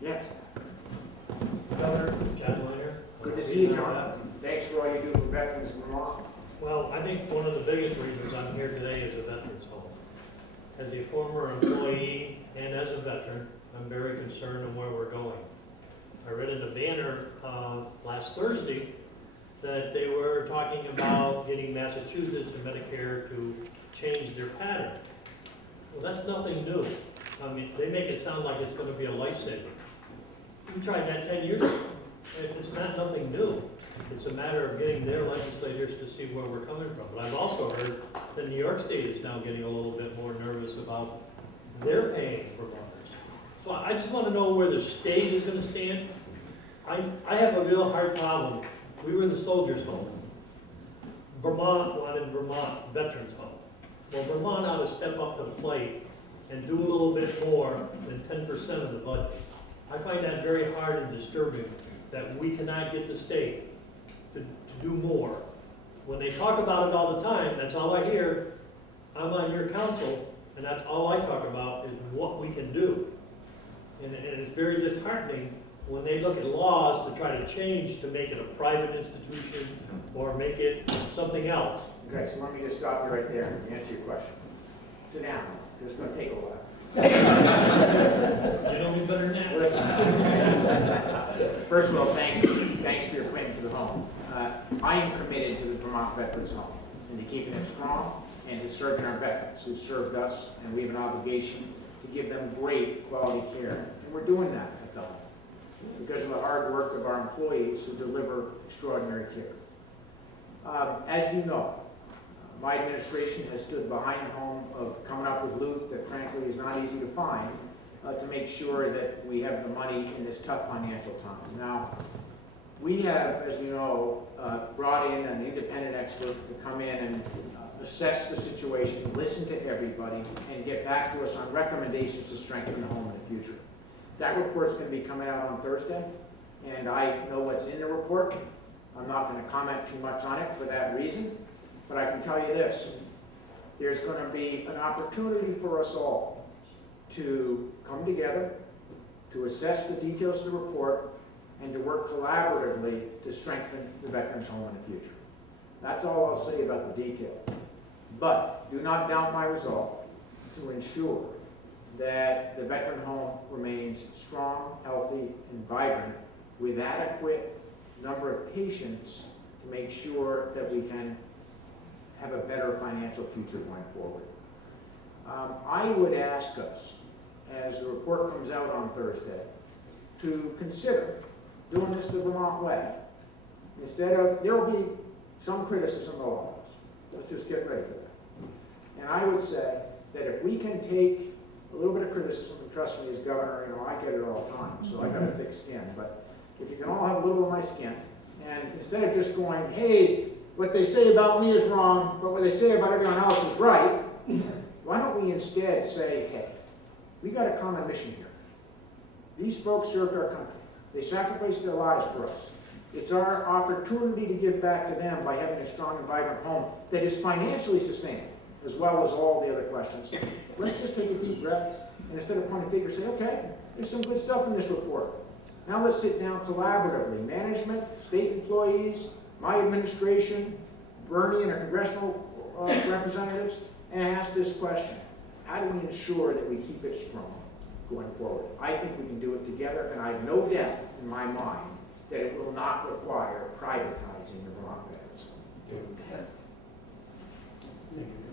Yes. Governor, John Weiner. Good to see you, John. Thanks for all you do for veterans in Vermont. Well, I think one of the biggest reasons I'm here today is a veterans home. As a former employee and as a veteran, I'm very concerned on where we're going. I read in the banner last Thursday that they were talking about getting Massachusetts and Medicare to change their pattern. Well, that's nothing new. I mean, they make it sound like it's going to be a lifesaver. We tried that 10 years ago. It's not nothing new. It's a matter of getting their legislators to see where we're coming from. But I've also heard that New York State is now getting a little bit more nervous about their paying for mothers. So I just want to know where the state is going to stand. I have a real hard problem. We were the soldiers' home. Vermont wanted Vermont Veterans Home. Well, Vermont ought to step up to the plate and do a little bit more than 10% of the budget. I find that very hard and disturbing that we cannot get the state to do more. When they talk about it all the time, that's all I hear. I'm on your council, and that's all I talk about is what we can do. And it's very disheartening when they look at laws to try to change to make it a private institution or make it something else. Okay, so let me just stop you right there and answer your question. Sit down. It's going to take a while. You know me better than that. First of all, thanks for your commitment to the home. I am committed to the Vermont Veterans Home and to keeping it strong and to serving our veterans who served us, and we have an obligation to give them great quality care. And we're doing that at the home because of the hard work of our employees who deliver extraordinary care. As you know, my administration has stood behind the home of coming up with loot that frankly is not easy to find to make sure that we have the money in this tough financial time. Now, we have, as you know, brought in an independent expert to come in and assess the situation, listen to everybody, and get back to us on recommendations to strengthen the home in the future. That report's going to be coming out on Thursday, and I know what's in the report. I'm not going to comment too much on it for that reason. But I can tell you this, there's going to be an opportunity for us all to come together, to assess the details of the report, and to work collaboratively to strengthen the Veterans Home in the future. That's all I'll say about the details. But do not doubt my resolve to ensure that the Veteran Home remains strong, healthy, and vibrant with adequate number of patients to make sure that we can have a better financial future going forward. I would ask us, as the report comes out on Thursday, to consider doing this the Vermont way. Instead of, there will be some criticism of all of us. Let's just get ready for that. And I would say that if we can take a little bit of criticism, and trust me as governor, you know, I get it all the time, so I got a thick skin, but if you can all have a little of my skin, and instead of just going, hey, what they say about me is wrong, but what they say about everyone else is right, why don't we instead say, hey, we got a common mission here. These folks served our country. They sacrificed their lives for us. It's our opportunity to give back to them by having a strong and vibrant home that is financially sustainable, as well as all the other questions. Let's just take a deep breath, and instead of pointing fingers, say, okay, there's some good stuff in this report. Now let's sit down collaboratively, management, state employees, my administration, Bernie and our congressional representatives, and ask this question. How do we ensure that we keep it strong going forward? I think we can do it together, and I have no doubt in my mind that it will not require privatizing the Vermont Veterans Home. Thank you.